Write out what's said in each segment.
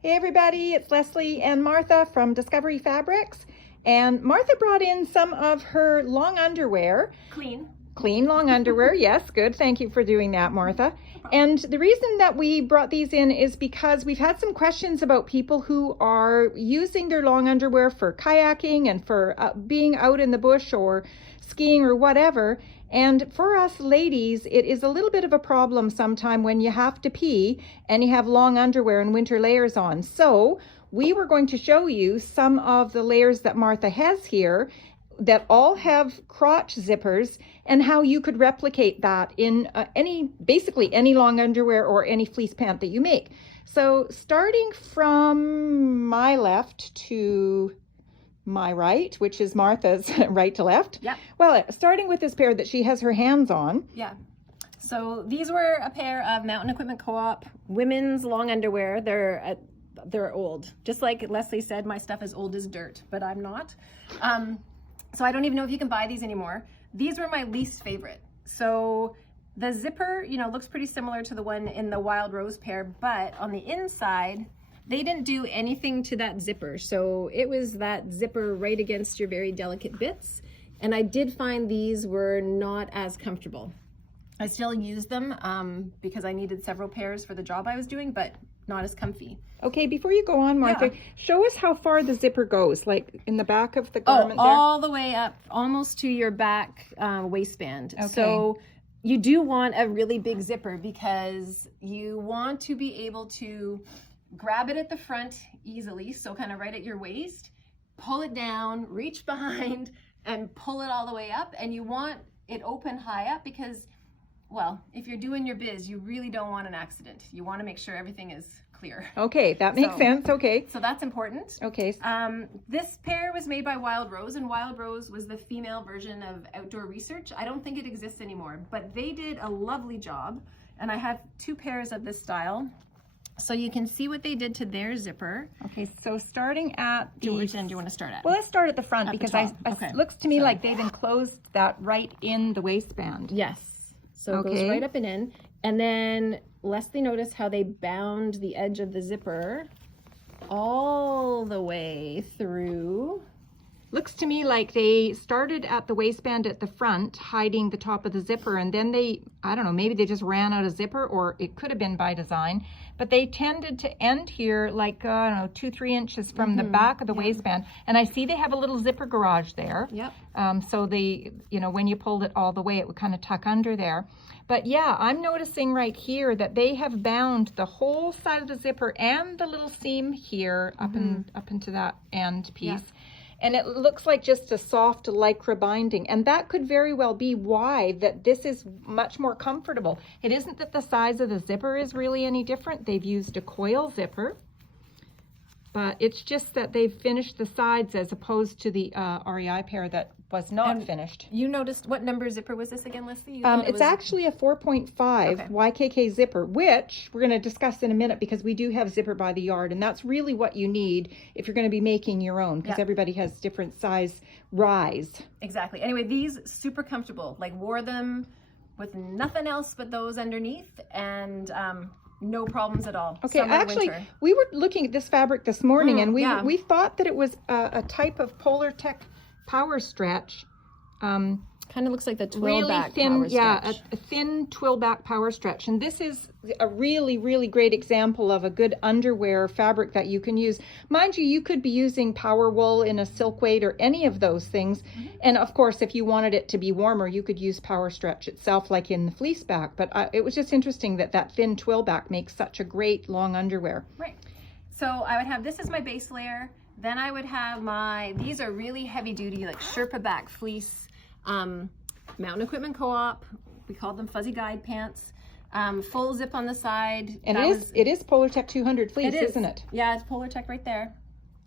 Hey everybody, it's Leslie and Martha from Discovery Fabrics. And Martha brought in some of her long underwear. Clean long underwear, yes, good. Thank you for doing that, Martha. And the reason that we brought these in is because we've had some questions about people who are using their long underwear for kayaking and for being out in the bush or skiing or whatever. And for us ladies, it is a little bit of a problem sometime when you have to pee and you have long underwear and winter layers on. So we were going to show you some of the layers that Martha has here that all have crotch zippers and how you could replicate that in basically any long underwear or any fleece pant that you make. So starting from my left to my right, which is Martha's right to left. Yeah. Well, starting with this pair that she has her hands on. Yeah. So these were a pair of Mountain Equipment Co-op women's long underwear. They're old. Just like Leslie said, my stuff is old as dirt, but I'm not. So I don't even know if you can buy these anymore. These were my least favorite. So the zipper, looks pretty similar to the one in the Wild Rose pair, but on the inside, they didn't do anything to that zipper. So it was that zipper right against your very delicate bits. And I did find these were not as comfortable. I still used them because I needed several pairs for the job I was doing, but not as comfy. Okay, before you go on, Martha, show us how far the zipper goes, like in the back of the garment there. All the way up, almost to your back waistband. Okay. So you do want a really big zipper because you want to be able to grab it at the front easily, so kind of right at your waist, pull it down, reach behind, and pull it all the way up. And you want it open high up because, well, if you're doing your biz, you really don't want an accident. You want to make sure everything is clear. Okay, that makes sense. Okay. So that's important. Okay. This pair was made by Wild Rose, and Wild Rose was the female version of Outdoor Research. I don't think it exists anymore, but they did a lovely job. And I have two pairs of this style. So you can see what they did to their zipper. Okay, so starting at the... Which end do you want to start at? Well, let's start at the front because it looks to me like they've enclosed that right in the waistband. Yes. So it goes right up and in. And then Leslie noticed how they bound the edge of the zipper all the way through. Looks to me like they started at the waistband at the front, hiding the top of the zipper, and then they, I don't know, maybe they just ran out of zipper, or it could have been by design, but they tended to end here like, I don't know, 2-3 inches from the back of the waistband. And I see they have a little zipper garage there. Yep. So they, when you pulled it all the way, it would kind of tuck under there. But yeah, I'm noticing right here that they have bound the whole side of the zipper and the little seam here up into that end piece. Yeah. And it looks like just a soft lycra binding. And that could very well be why that this is much more comfortable. It isn't that the size of the zipper is really any different. They've used a coil zipper. But it's just that they've finished the sides as opposed to the REI pair that was not finished. You noticed, what number zipper was this again, Leslie? It's actually a 4.5 YKK zipper, which we're going to discuss in a minute because we do have zipper by the yard, and that's really what you need if you're going to be making your own, because everybody has different size rise. Exactly. Anyway, these super comfortable. Like, wore them with nothing else but those underneath, and no problems at all. Okay, actually, we were looking at this fabric this morning, and we thought that it was a type of Polar Tech Power Stretch. Kind of looks like the twill really back thin, power stretch. a thin twill back power stretch. And this is a really, really great example of a good underwear fabric that you can use. Mind you, you could be using power wool in a silk weight or any of those things. And of course, if you wanted it to be warmer, you could use power stretch itself, like in the fleece back. But it was just interesting that that thin twill back makes such a great long underwear. Right. So I would have this as my base layer. Then I would have these are really heavy duty, like Sherpa back fleece, Mountain Equipment Co-op. We called them fuzzy guide pants. Full zip on the side. And it is Polar Tech 200 fleece, isn't it? Yeah, it's Polar Tech right there.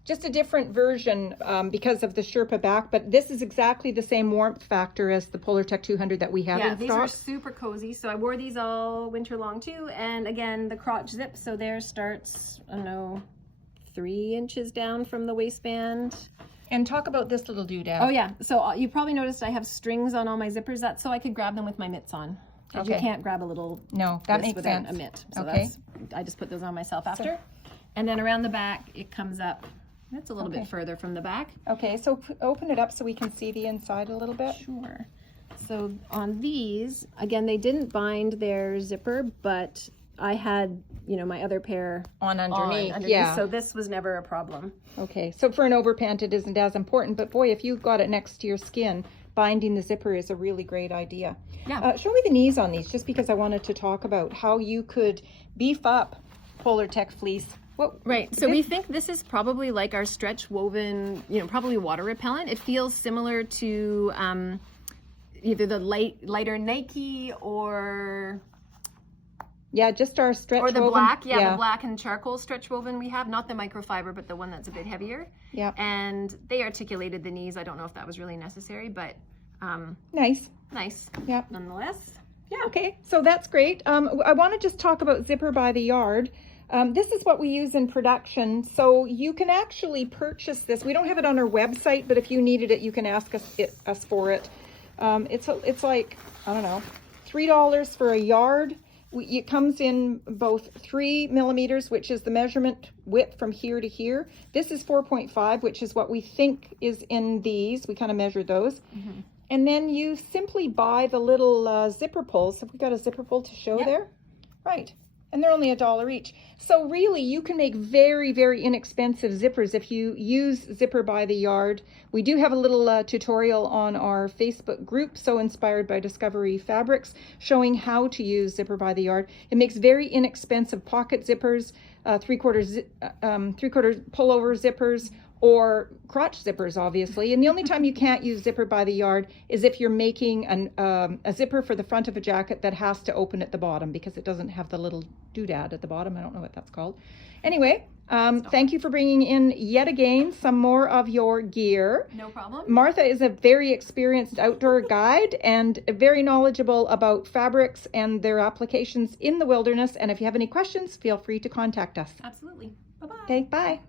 Just a different version because of the Sherpa back, but this is exactly the same warmth factor as the Polar Tech 200 that we have in stock. Yeah, these are super cozy. So I wore these all winter long too. And again, the crotch zip. So theirs starts, I don't know, 3 inches down from the waistband. And talk about this little doodad. Oh yeah, so you probably noticed I have strings on all my zippers. That's so I could grab them with my mitts on. And you can't grab a little that makes sense. a mitt. So okay. I just put those on myself after. And then around the back, it comes up. That's a little Okay. bit further from the back. Okay, so open it up so we can see the inside a little bit. Sure. So on these, again, they didn't bind their zipper, but I had, you know, my other pair On underneath, underneath, yeah. so this was never a problem. Okay, so for an overpant it isn't as important, but boy, if you've got it next to your skin, binding the zipper is a really great idea. Yeah. Show me the knees on these, just because I wanted to talk about how you could beef up Polar Tech fleece. Right, so we think this is probably like our stretch woven, you know, probably water repellent. It feels similar to either the lighter Nike or Yeah, just our stretch the woven. black, the black and charcoal stretch woven we have, not the microfiber, but the one that's a bit heavier. Yeah. And they articulated the knees. I don't know if that was really necessary, but Nice. nice. Yeah. Nonetheless. Yeah. Okay, so that's great. I want to just talk about Zipper by the Yard. This is what we use in production, so you can actually purchase this. We don't have it on our website, but if you needed it, you can ask us for it. It's like, I don't know, $3 for a yard. It comes in both 3 millimeters, which is the measurement width from here to here. This is 4.5, which is what we think is in these. We kind of measured those. Mm-hmm. And then you simply buy the little zipper pulls. Have we got a zipper pull to show there? Right. And they're only $1 each. So really, you can make very, very inexpensive zippers if you use Zipper by the Yard. We do have a little tutorial on our Facebook group, So Inspired by Discovery Fabrics, showing how to use Zipper by the Yard. It makes very inexpensive pocket zippers, three-quarter pullover zippers, or crotch zippers, obviously. And the only time you can't use Zipper by the Yard is if you're making a zipper for the front of a jacket that has to open at the bottom because it doesn't have the little doodad at the bottom. I don't know what that's called. Anyway, thank you for bringing in yet again some more of your gear. No problem. Martha is a very experienced outdoor guide and very knowledgeable about fabrics and their applications in the wilderness. And if you have any questions, feel free to contact us. Absolutely. Bye-bye. Okay, bye.